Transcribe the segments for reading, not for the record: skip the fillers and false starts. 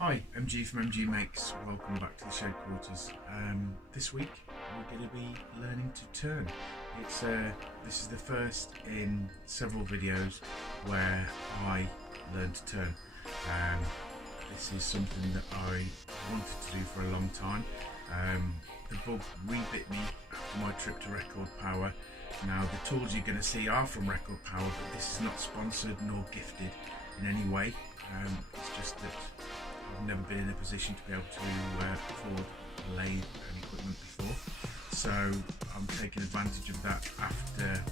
Hi, MG from MG Makes. Welcome back to the shed quarters. This week we're going to be learning to turn. This is the first in several videos where I learn to turn. This is something that I wanted to do for a long time. The bug re-bit me after my trip to Record Power. Now the tools you're going to see are from Record Power, but this is not sponsored nor gifted in any way. It's just that I've never been in a position to be able to afford a lathe and equipment before, so I'm taking advantage of that after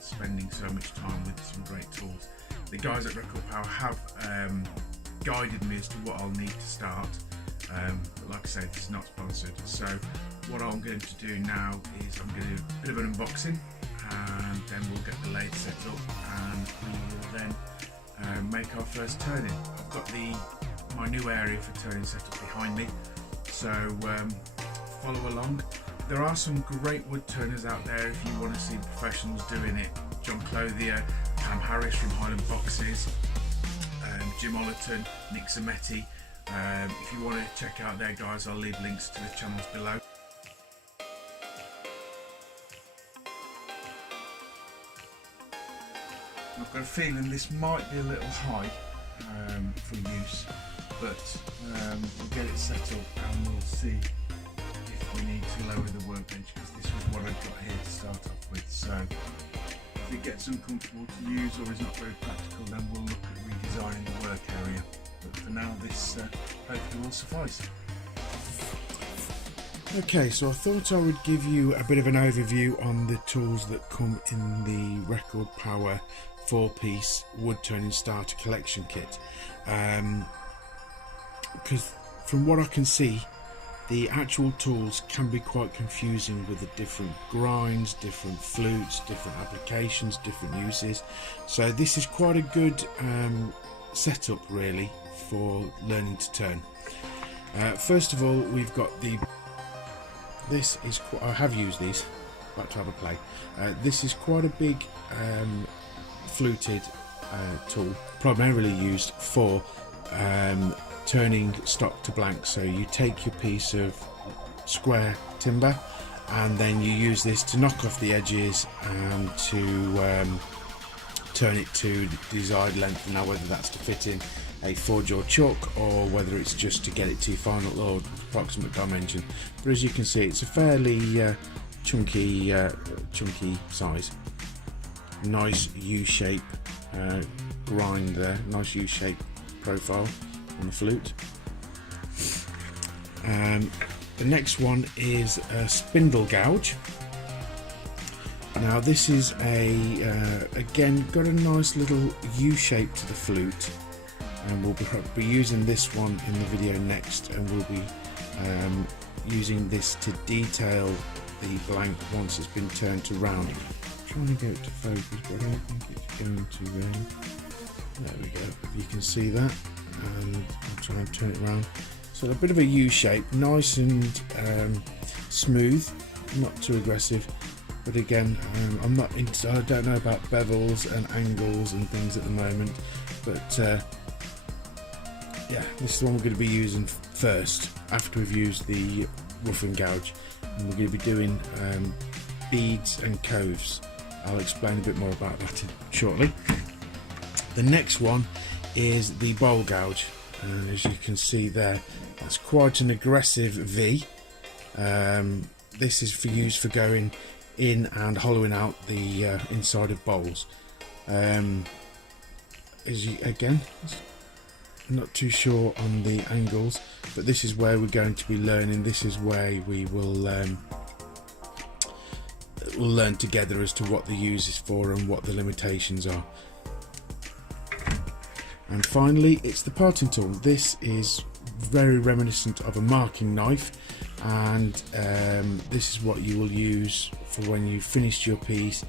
spending so much time with some great tools. The guys at Record Power have guided me as to what I'll need to start, but like I say, this is not sponsored. So what I'm going to do now is I'm going to do a bit of an unboxing, and then we'll get the lathe set up and we will then make our first turning. I've got my new area for turning set up behind me, so follow along. There are some great wood turners out there if you want to see professionals doing it. John Clothier, Pam Harris from Highland Boxes, Jim Overton, Nick Zammeti. If you want to check out their guys, I'll leave links to the channels below. I've got a feeling this might be a little high for use, but we'll get it set up and we'll see if we need to lower the workbench, because this was what I've got here to start off with. So if it gets uncomfortable to use or is not very practical, then we'll look at redesigning the work area. But for now, this hopefully will suffice. Okay, so I thought I would give you a bit of an overview on the tools that come in the Record Power 4-piece wood turning starter collection kit, because from what I can see, the actual tools can be quite confusing with the different grinds, different flutes, different applications, different uses. So this is quite a good setup really for learning to turn. First of all, we've got I have used these, about to have a play. This is quite a big fluted tool, primarily used for turning stock to blank. So you take your piece of square timber and then you use this to knock off the edges and to turn it to the desired length. Now whether that's to fit in a forge or chuck, or whether it's just to get it to your final or approximate dimension, but as you can see, it's a fairly chunky size. Nice U-shape grind there, nice U-shape profile on the flute. The next one is a spindle gouge. Now this is again got a nice little U-shape to the flute, and we'll be using this one in the video next, and we'll be using this to detail the blank once it's been turned to round. I'm trying to get it to focus, but I don't think it's going to really. There we go, you can see that, and I'll try and turn it around. So a bit of a U shape, nice and smooth, not too aggressive. But again, I don't know about bevels and angles and things at the moment, but yeah, this is the one we're going to be using first after we've used the rough and gouge, and we're going to be doing beads and coves. I'll explain a bit more about that shortly. The next one is the bowl gouge, and as you can see there, that's quite an aggressive V. This is used for going in and hollowing out the inside of bowls. Again, not too sure on the angles, but this is where we're going to be learning. This is where we will we'll learn together as to what the use is for and what the limitations are. And finally, it's the parting tool. This is very reminiscent of a marking knife, and this is what you will use for when you've finished your piece.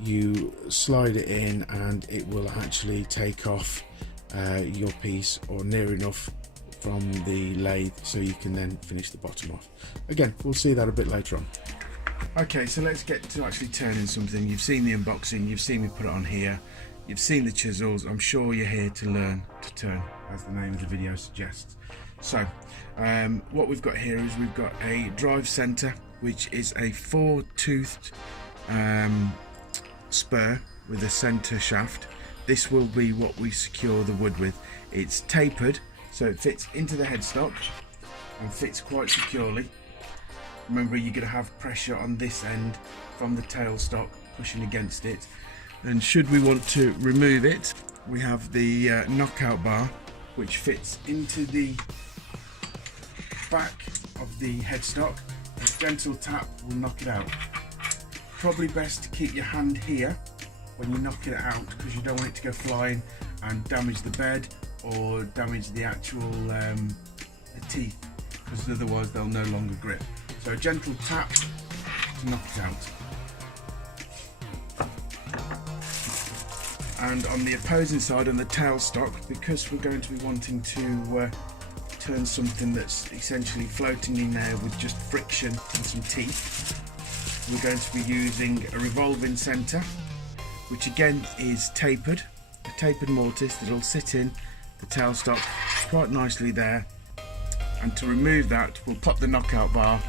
You slide it in and it will actually take off your piece, or near enough, from the lathe, so you can then finish the bottom off. Again, we'll see that a bit later on. Okay, so let's get to actually turning something. You've seen the unboxing, you've seen me put it on here. You've seen the chisels, I'm sure you're here to learn to turn, as the name of the video suggests. So, what we've got here is we've got a drive centre, which is a 4-toothed spur with a centre shaft. This will be what we secure the wood with. It's tapered, so it fits into the headstock and fits quite securely. Remember, you're going to have pressure on this end from the tailstock pushing against it. And should we want to remove it, we have the knockout bar, which fits into the back of the headstock. A gentle tap will knock it out. Probably best to keep your hand here when you knock it out, because you don't want it to go flying and damage the bed or damage the actual the teeth, because otherwise they'll no longer grip. So a gentle tap to knock it out. And on the opposing side, on the tailstock, because we're going to be wanting to turn something that's essentially floating in there with just friction and some teeth, we're going to be using a revolving centre, which again is tapered, a tapered mortise that'll sit in the tailstock quite nicely there. And to remove that, we'll pop the knockout bar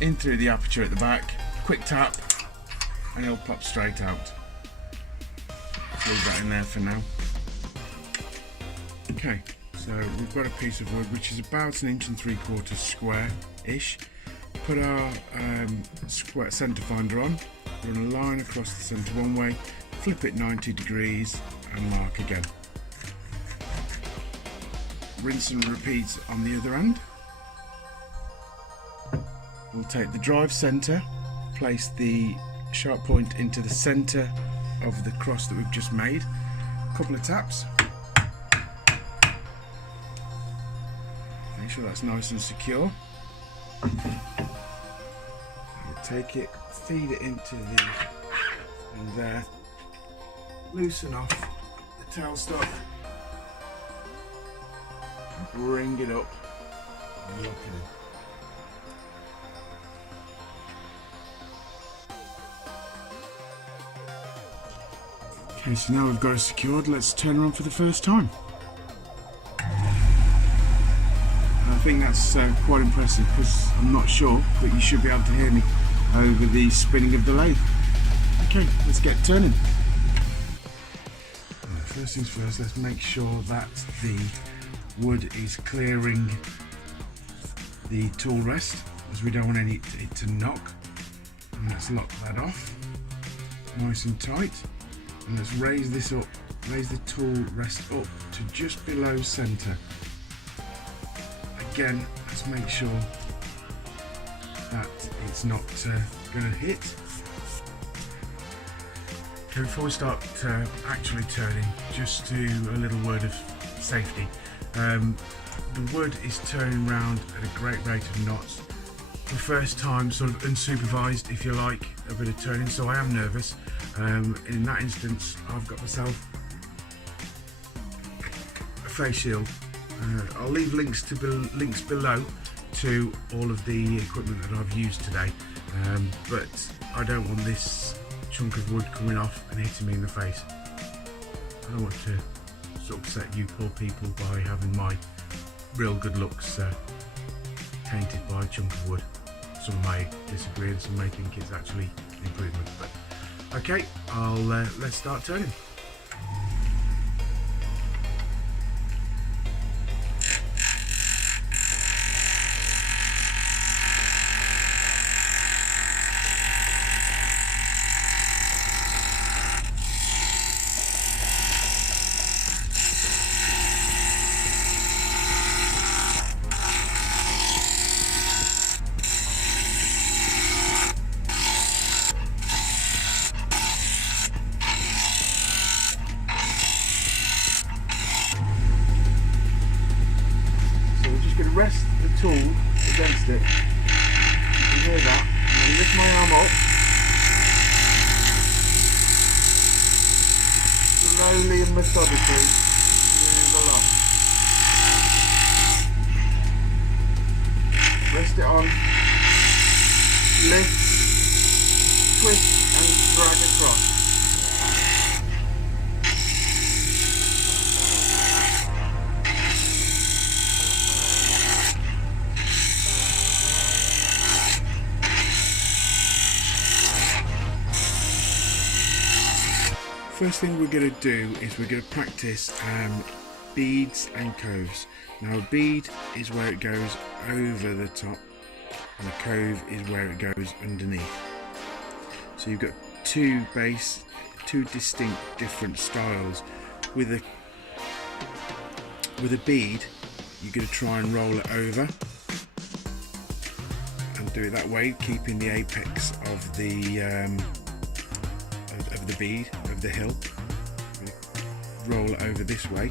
in through the aperture at the back, quick tap, and it'll pop straight out. Leave that in there for now. Okay, so we've got a piece of wood which is about 1 3/4 inches square-ish. Put our square centre finder on, run a line across the centre one way, flip it 90 degrees and mark again. Rinse and repeat on the other end. We'll take the drive centre, place the sharp point into the centre of the cross that we've just made. A couple of taps. Make sure that's nice and secure. We'll take it, feed it into the and there. Loosen off the tailstock. Bring it up and lock it in. Okay, so now we've got it secured, let's turn around for the first time. I think that's quite impressive, because I'm not sure, but you should be able to hear me over the spinning of the lathe. Okay, let's get turning. First things first, let's make sure that the wood is clearing the tool rest, as we don't want it to knock. And let's lock that off, nice and tight. And let's raise this up, raise the tool rest up to just below centre. Again, let's make sure that it's not going to hit. Okay, before we start actually turning, just do a little word of safety. The wood is turning round at a great rate of knots. For the first time, sort of unsupervised, if you like, a bit of turning, so I am nervous. In that instance, I've got myself a face shield. I'll leave links below to all of the equipment that I've used today, but I don't want this chunk of wood coming off and hitting me in the face. I don't want to upset you poor people by having my real good looks tainted by a chunk of wood. Some may disagree and some may think it's actually an improvement, but okay, let's start turning. Rest the tool against it. You can hear that. I'm going to lift my arm up, slowly and methodically move along. Rest it on, lift, twist and drag across. first thing we're going to do is we're going to practice beads and coves. Now a bead is where it goes over the top and a cove is where it goes underneath. So you've got two distinct different styles. With a bead you're going to try and roll it over and do it that way, keeping the apex of the bead, of the hill. Roll it over this way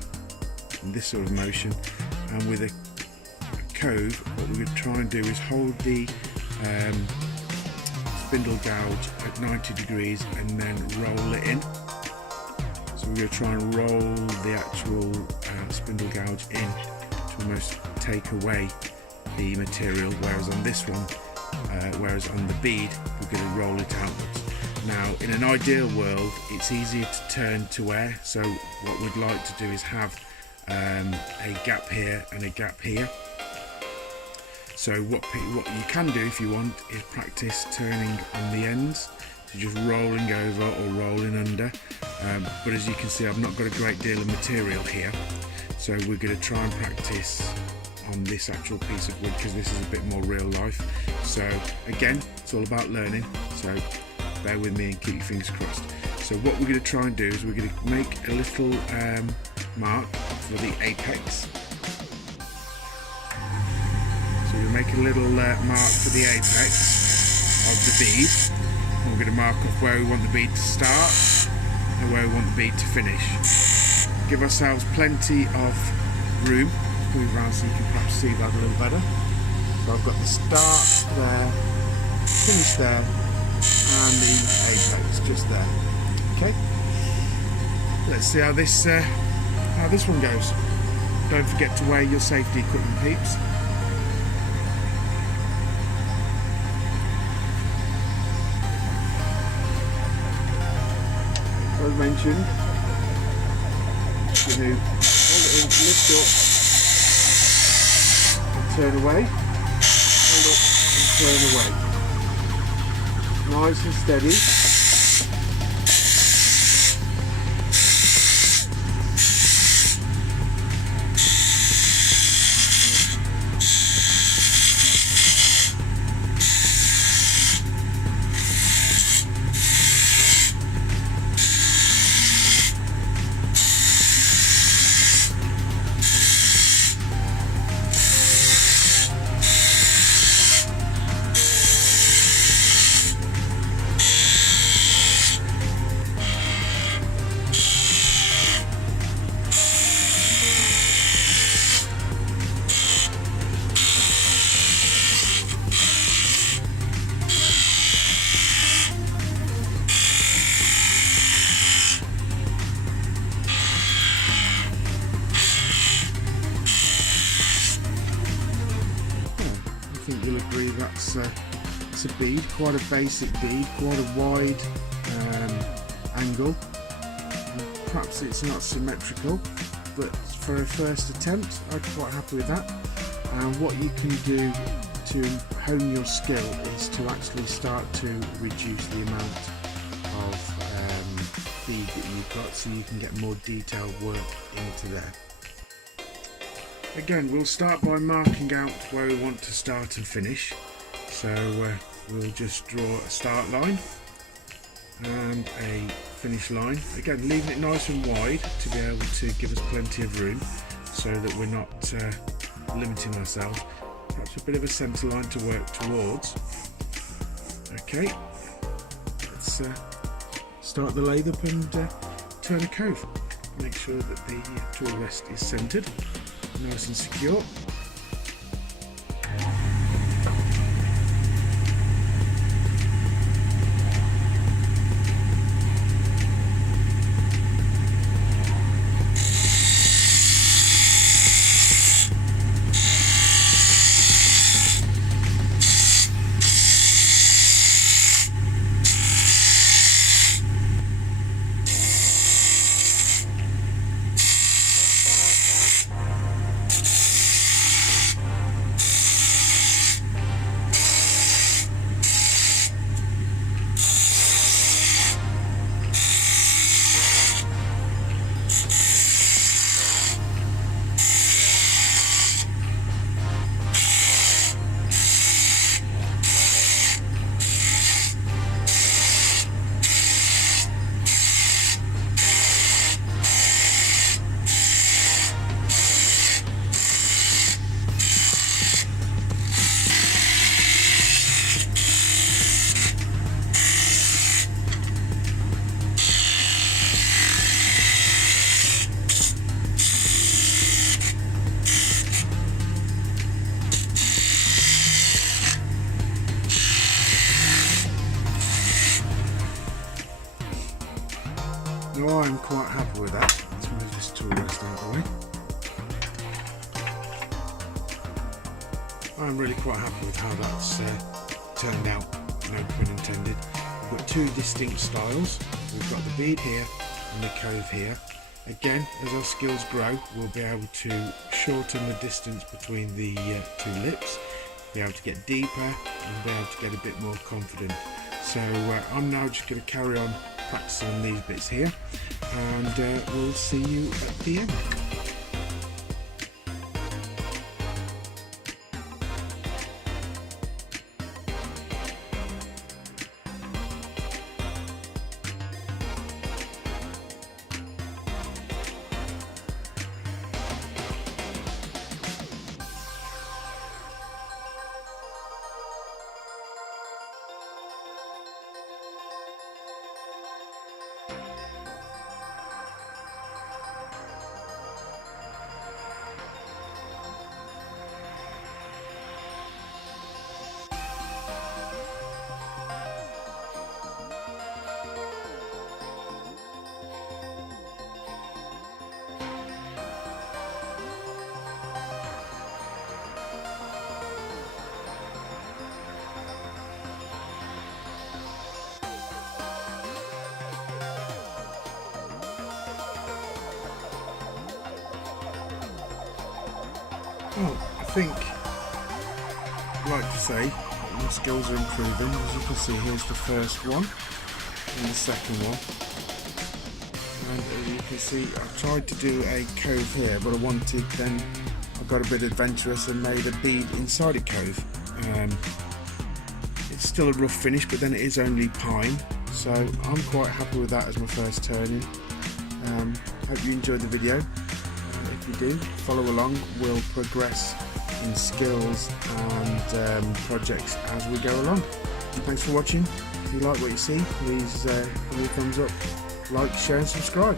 in this sort of motion, and with a cove what we're going to try and do is hold the spindle gouge at 90 degrees and then roll it in. So we're going to try and roll the actual spindle gouge in to almost take away the material, whereas on this one, whereas on the bead we're going to roll it outwards. Now in an ideal world it's easier to turn to air, so what we'd like to do is have a gap here and a gap here. So what you can do if you want is practice turning on the ends, so just rolling over or rolling under, but as you can see I've not got a great deal of material here, so we're going to try and practice on this actual piece of wood because this is a bit more real life. So again, it's all about learning, so bear with me and keep your fingers crossed. So what we're going to try and do is we're going to make a little mark for the apex. So we're going to make a little mark for the apex of the bead. And we're going to mark off where we want the bead to start and where we want the bead to finish. Give ourselves plenty of room. Move around so you can perhaps see that a little better. So I've got the start there, finish there, and the apex just there. Okay, let's see how this one goes. Don't forget to wear your safety equipment, peeps. As mentioned, you know, hold it in, lift up, and turn away. Hold up and turn away. Nice and steady. You'll agree that's a bead, quite a basic bead, quite a wide angle. Perhaps it's not symmetrical, but for a first attempt I'm quite happy with that. And what you can do to hone your skill is to actually start to reduce the amount of bead that you've got, so you can get more detailed work into there. Again, we'll start by marking out where we want to start and finish. So we'll just draw a start line and a finish line. Again, leaving it nice and wide to be able to give us plenty of room so that we're not limiting ourselves. Perhaps a bit of a centre line to work towards. Okay, let's start the lathe up and turn a cove. Make sure that the tool rest is centred. Nice and secure. I'm really quite happy with how that's turned out, no pun intended. We've got two distinct styles. We've got the bead here and the cove here. Again, as our skills grow, we'll be able to shorten the distance between the two lips, be able to get deeper and be able to get a bit more confident. So I'm now just going to carry on practicing on these bits here, and we'll see you at the end. Well, I think, I'd like to say, my skills are improving. As you can see, here's the first one and the second one. And as you can see, I tried to do a cove here, but I got a bit adventurous and made a bead inside a cove. It's still a rough finish, but then it is only pine, so I'm quite happy with that as my first turning. Hope you enjoyed the video. If you do, follow along. We'll progress in skills and projects as we go along. Thanks for watching. If you like what you see, please give me a thumbs up, like, share and subscribe.